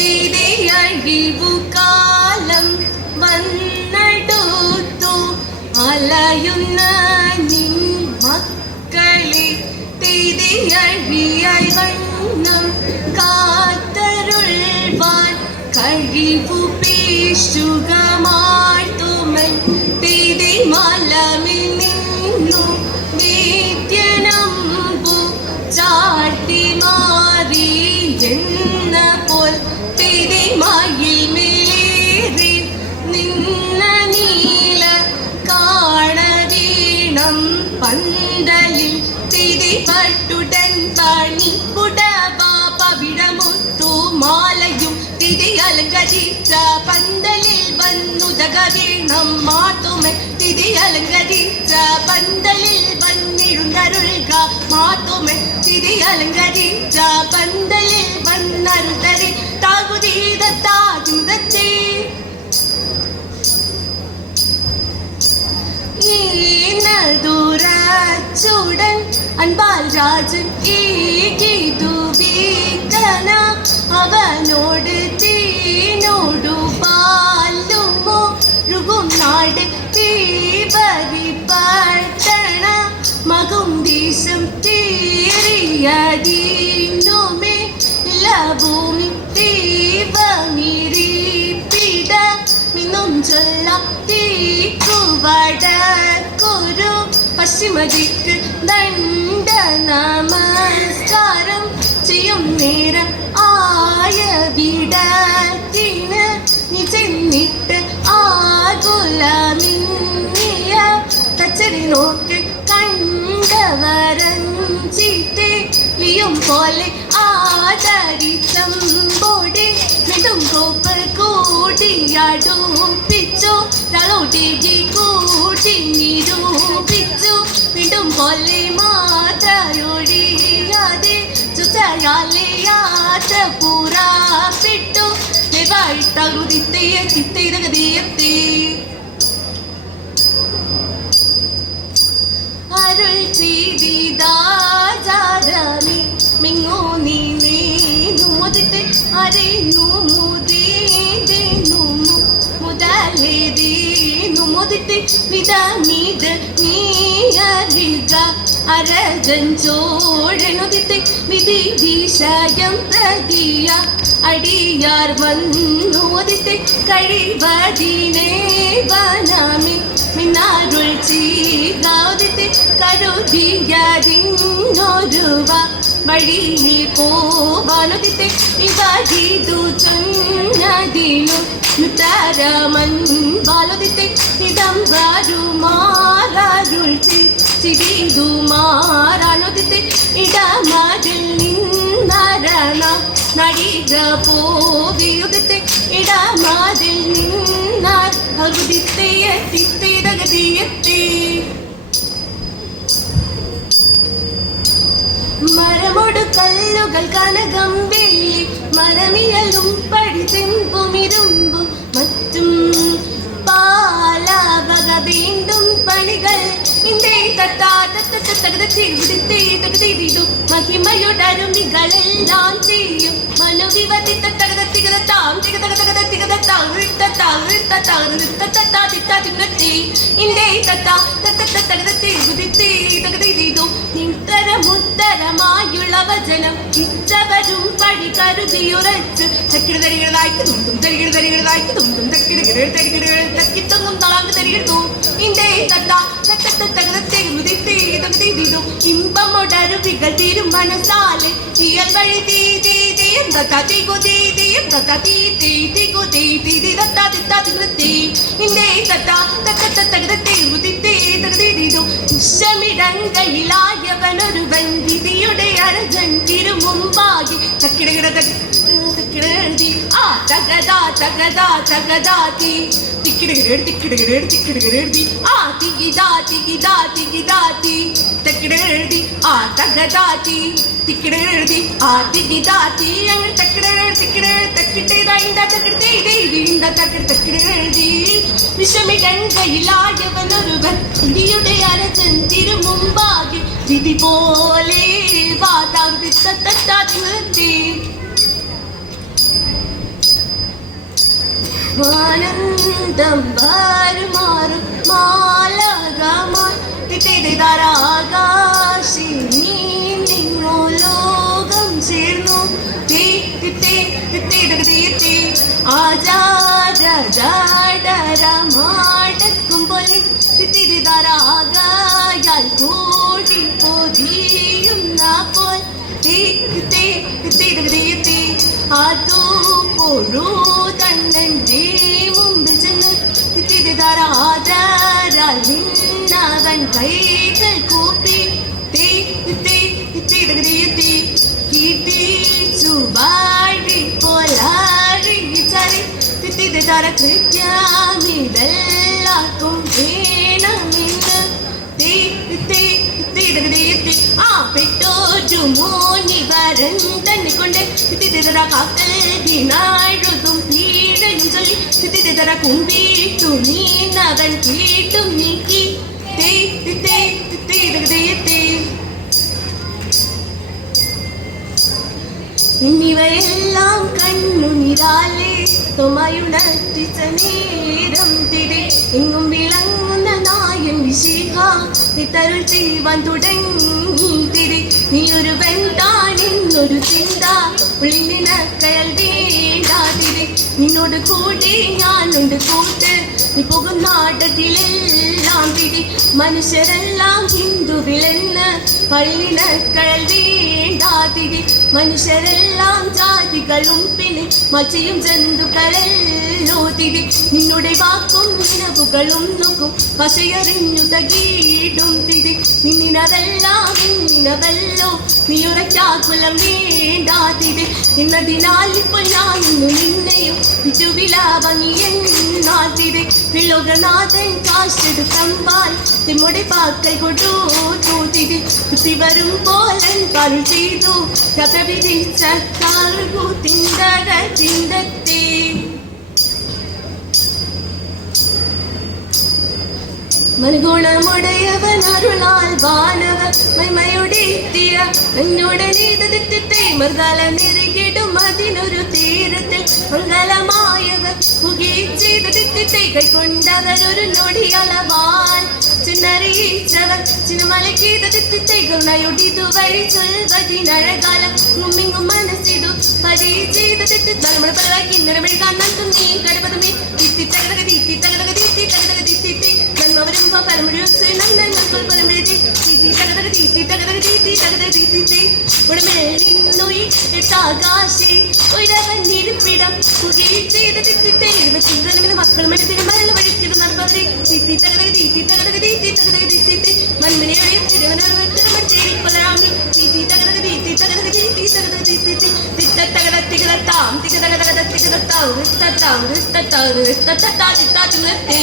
തിരിയഴിവു കാലം വന്നെടുത്തു അലയുന്ന നിൻ മക്കളെ തിരിയഴിയായി വണ്ണം കാത്തരുൾവാൻ കഴിവു പേശുകമാഴ്ത്തുമൻ തിരിമലമിൽ നിന്നു വേദ്യനമ്പു ചാട്ടി മാറി എന്ന പോൽ തിരിമയിൽ മേലേറി നിന്ന നീല കാണവീണം പന്തലിൽ തിരിപട്ടുടൻ പണിപ്പുടവാ പവിഴമുത്തു മാലയും തിരി അലങ്കരിച്ച പന്തലിൽ വന്നുതകവീണം മാത്തുമൻ തിരി അലങ്കരിച്ച പന്തലിൽ വന്നിരുന്നരുൾക മാത്തുമൻ തിരി അലങ്കരിച്ച പന്തലിൽ വന്നരുതരെ താകുതീതത്താകുതത്തെ ഈനതുറച്ചുടൻ അൻപാൽ രാജൻ ഏകിതു വീക്കന അവനോട് തീനോടു പാലുമോ രുകും നാട് തീവരി പട്ടണ മകും ദേശം തീറിയതീനുമേ ലഭൂമി തീവമിരിപ്പിട മിന്നും ചൊല്ല തീക്കുവടക്കൊരു പശ്ചിമദിക്ക് ദണ്ഡ നമസ്കാരം ചെയ്യും നേരം ആയ വിടത്തിന് നീ ചെന്നിട്ട് ആകുലമിന്നിയ തച്ചരി നോക്ക് കണ്ടവരഞ്ചിത്തെ ലിയും പോലെ ആദരിച്ചമ്പോടെ നെടും കോപ്പ് കൂട്ടിയടുപ്പിച്ചു തളോട്ടേക്ക് കൂട്ടി നിരൂപിച്ചു വീണ്ടും പോലെ മാത്രയൊഴിയാതെ ചുറ്റയാലെ യാത്ര പുറപ്പെട്ടു നെവായിട്ടകുതിത്തയ ചിത്തൈതകതീയത്തെ അരുൾ ചെയ്തിതാചാരമേ മിങ്ങോ നീ നേനുമുതിത്തെ അരേനുമുതേനുമു മുതലേതേനുമുതിത്തെ വിധമീത് നീയറിക അരജൻ ചോഴനുദിത്തെ വിധി വിഷയം പ്രതിയ അടിയാർ വന്നുദിത്തെ കഴിവതിനെ വനമി മിന്നാരുൾ ചീകാവുദിത്തെ കരുതിയതിന്നൊരുവ വഴിയിൽ പോവാനുദിത്തെ ഇവരിതു ചൊന്നതിനു മുത്തരമൻ ബാലുദിത്തെ ഇടം വരുമാറുൾ ചിരിതു മാറാനുദിത്തെ ഇടമതിൽ നിന്നരണ നടിക പോവിയുദിത്തെ ഇടമതിൽ നിന്നാൽ അകുതിത്തയ ചിത്തേതകതീയത്തെ മരമൊടു കല്ലുകൾ കനകം വെള്ളി മരമിയലും പടിതെമ്പുമിരുമ്പും മറ്റും പാലവക വീണ്ടും പണികൾ ഇന്തേ തട്ടാതത്തകതീതു മഹിമയുടരുമികളെല്ലാം ചെയ്യും മനുവിവതിത്ത തകതത്തികതാം ഇന്തേ തകതീതു നിത്തരമുത്തരമായുള്ള വചനം ഇച്ചവരും പഴി കരുതിയുറച്ച് തക്കിടതരികളായിക്ക് തുണ്ടും തരികിടതരികളായിക്ക് തുണ്ടും തക്കിത്തൊങ്ങും തളാങ്ക് തരികിടു ഇന്തേ തകതീതു ഇമ്പമൊടരുവികൾ തീരും മനസാലെ ഇയൽ വഴി തീതീതീയം തത്തീകുതീതീയം തത്തീതീതികുതീതീതീതത്താതിത്താതിവൃത്തി ഇന്തേ തകതീതു വിഷമിടങ്കയിലായവനൊരുവൻ വിധിയുടെ അരജൻ തിരുമുമ്പാകി തക്കിടകിടതി ആ തകതാ തകതാ തകതാതി തിക്കിടകിടേടി ആ തികിതാതി തക്കിടേടി ആ തകതാതി തിക്കിടേടി ആ തികിതാതി ഞങ്ങൾ തക്കിടേടി വിഷമിടങ്കയിലായവനൊരുവൻ വിധിയുടെ അരജൻ തിരുമുമ്പാകി വിധി പോലെ വാതാ നിർത്തി ആനന്ദം വരുമാറും മാലകമാർ തിത്തിതാരാകാശി നീങ്ങോ ലോകം ചേർന്നു ആചാരമാടക്കും പോലെ തിത്തിതാരാകായാൽ കൂടി പൊതിയുന്ന പോൽ അതോ പൊഴു തണ്ണൻ്റെ മുമ്പിൽ ചെന്ന് തിത്തിതാരാധാരാൽ നിന്നവൻ കൈകൾ കൂപ്പി കിട്ടിച്ചു വാഴി പോലാഴിച്ചാരി തിത്തിതാര കൃത്യമിതെല്ലാവർക്കും വേണമെന്ന് ആ പെട്ടോരു മോനി വരൻ തന്നെ കൊണ്ട് തിത്തിതര കാക്കൽകിനാഴുതും പീഡയും ചൊല്ലി തിത്തിതര കുമ്പിട്ടു നീനവൻ കേട്ടും നീക്കി ഇന്നിവയെല്ലാം കണ്ണുനിരാലേ തൊമയുണർത്തിച്ച നേരം തിരെ എങ്ങും വിളങ്ങുന്ന നായൻ വിശേഖ തരുൾ ചെയ്യുവാൻ തുടങ്ങി തിരെ നീയൊരു വെന്താണെന്നൊരു ചിന്ത ഉള്ളിന കയൽ വേണ്ടാതിരെ നിന്നോട് കൂടെ ഞാനുണ്ട് കൂട്ട് നീ പോകും നാട്ടത്തിലെല്ലാം തിരി മനുഷ്യരെല്ലാം ഹിന്ദുവിലെന്ന് പള്ളിന കയൽ വേണ്ടാതിരി മനുഷ്യരെല്ലാം ജാതികളും പിന്നെ മച്ചയും ജന്തുക്കളെല്ലോ തിരി നിന്നുടെ വാക്കും നിലവുകളും നോക്കും പശയറിഞ്ഞു തകീടും തിരി നിന്നിനതെല്ലാം നിന്നവല്ലോ നീ ഉറച്ചാകുലം വേണ്ടാതിരി എന്നതിനാൽ ഇപ്പോൾ ഞാൻ ഇന്നു നിന്നെയും വിറ്റുവില ഭംഗിയെന്നാതിരി ത്രിലോകനാഥൻ കാശെടുക്കമ്പാൽ നമ്മുടെ പാക്കൽ കൊണ്ടു തോതിരി കുത്തി വരും പോലൻ കാൽ ചെയ്തു കഥ വിധിച്ച കാർഗു തിന്തക ചിന്തത്തെ മൽഗുണമുടയവൻ അരുളാൽ വാനവർ മൈമയുടെ എത്തിയ എന്നോട് നീതത്തെ മൃഗാല നെറുകിടും അതിനൊരു തീരത്തിൽ മംഗളമായവർ പുകീച്ചെയ്തത്തെ കൈക്കൊണ്ടവർ ഒരു നൊടിയളവാൻ ചിന്നറിയിച്ചവർ ചിന്നമലക്കീതത്തെ ഗുണയൊടിതു വഴി ചൊൽവതിനഴകാലം മുമ്മിങ്ങും മനസ്സിതു പരിചെയ്തത്തെ തലമുറ പലവാക്കി നിറമെഴുകാൻ നൽകും നീ കടപതമേ തിത്തിത്തകതക തിത്തിത്തകതക തിത്തിത്തകതക തിത്തിത്തി നന്മവരും പലമുഴുസ് നന്മകൾ പലമെഴുതി തിത്തിത്തകതക തിത്തിത്തകതക തിത്തിത്തകതക തിത്തിത്തി ഉടമേ നിന്നുയി എട്ടാകാശി ഉയരവൻ ഇരിപ്പിടം പുകീച്ചെയ്ത തിത്തിത്തെ ഇരുപത്തിങ്ങനെ മക്കളും എടുത്തിന് മല വഴിക്കത് നടപ്പവരെ തിത്തിത്തകതക തിത്തിത്തകതക തിത്തിത്തകതക തിത്തിത്തി മന്മനയുടെ തിരുവനന്തപുരം കൊലരാമി തിത്തിത്തകതക തിത്തിത്തകതക തിത്തിത്തകതക തിത്തിത്തി തിത്തത്തകത തികതത്താം തികതകതകത തികതത്താം റിത്തത്താം റിത്തത്താം റിത്തത്താ തിത്താ തിങ്ങത്തെ